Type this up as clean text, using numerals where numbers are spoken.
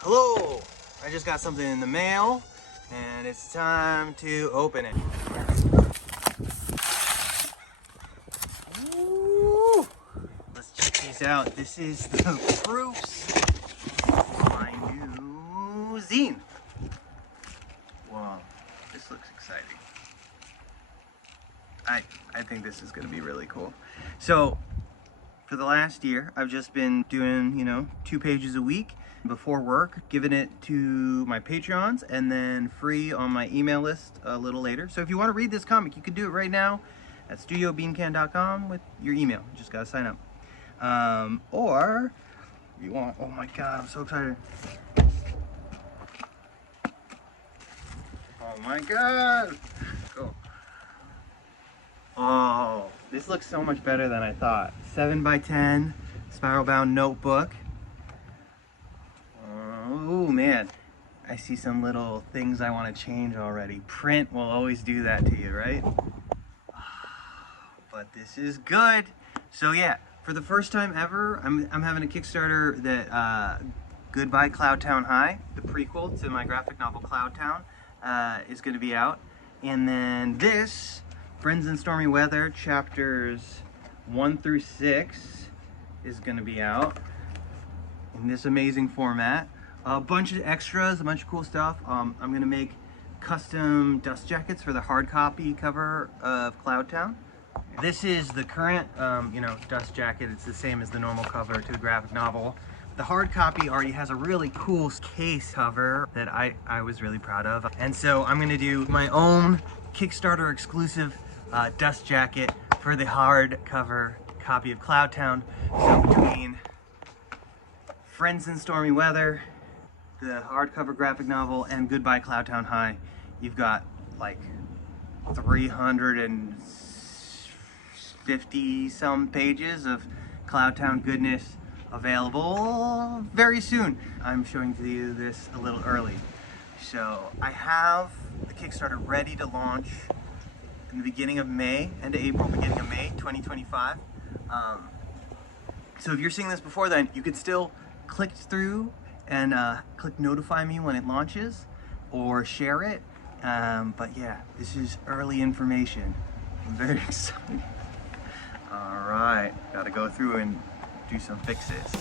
Hello! I just got something in the mail and it's time to open it. Woo! Let's check these out. This is the proofs for my new zine. Wow, this looks exciting. I think this is going to be really cool. So, for the last year, I've just been doing, 2 pages a week before work, giving it to my Patreons, and then free on my email list a little later. So if you want to read this comic, you can do it right now at studiobeancan.com with your email. You just got to sign up. Or, if you want, oh my God, I'm so excited. Oh my God. Cool. Oh, this looks so much better than I thought. 7x10 spiral bound notebook. Oh man, I see some little things I want to change already. Print will always do that to you, right? But this is good. So yeah, for the first time ever, I'm having a Kickstarter that Goodbye Cloudtown High, the prequel to my graphic novel Cloudtown, is going to be out. And then this, Friends in Stormy Weather, chapters 1 through 6, is going to be out in this amazing format. A bunch of extras, a bunch of cool stuff. I'm going to make custom dust jackets for the hard copy cover of Cloudtown. This is the current, dust jacket. It's the same as the normal cover to the graphic novel. The hard copy already has a really cool case cover that I was really proud of. And so I'm going to do my own Kickstarter exclusive dust jacket for the hardcover copy of Cloudtown. So between Friends in Stormy Weather, the hardcover graphic novel, and Goodbye Cloudtown High, you've got like 350 some pages of Cloudtown goodness available very soon. I'm showing to you this a little early. So I have the Kickstarter ready to launch in the beginning of May, end of April, beginning of May 2025. So if you're seeing this before then, you could still click through and click notify me when it launches or share it. But yeah, this is early information. I'm very excited. All right, gotta go through and do some fixes.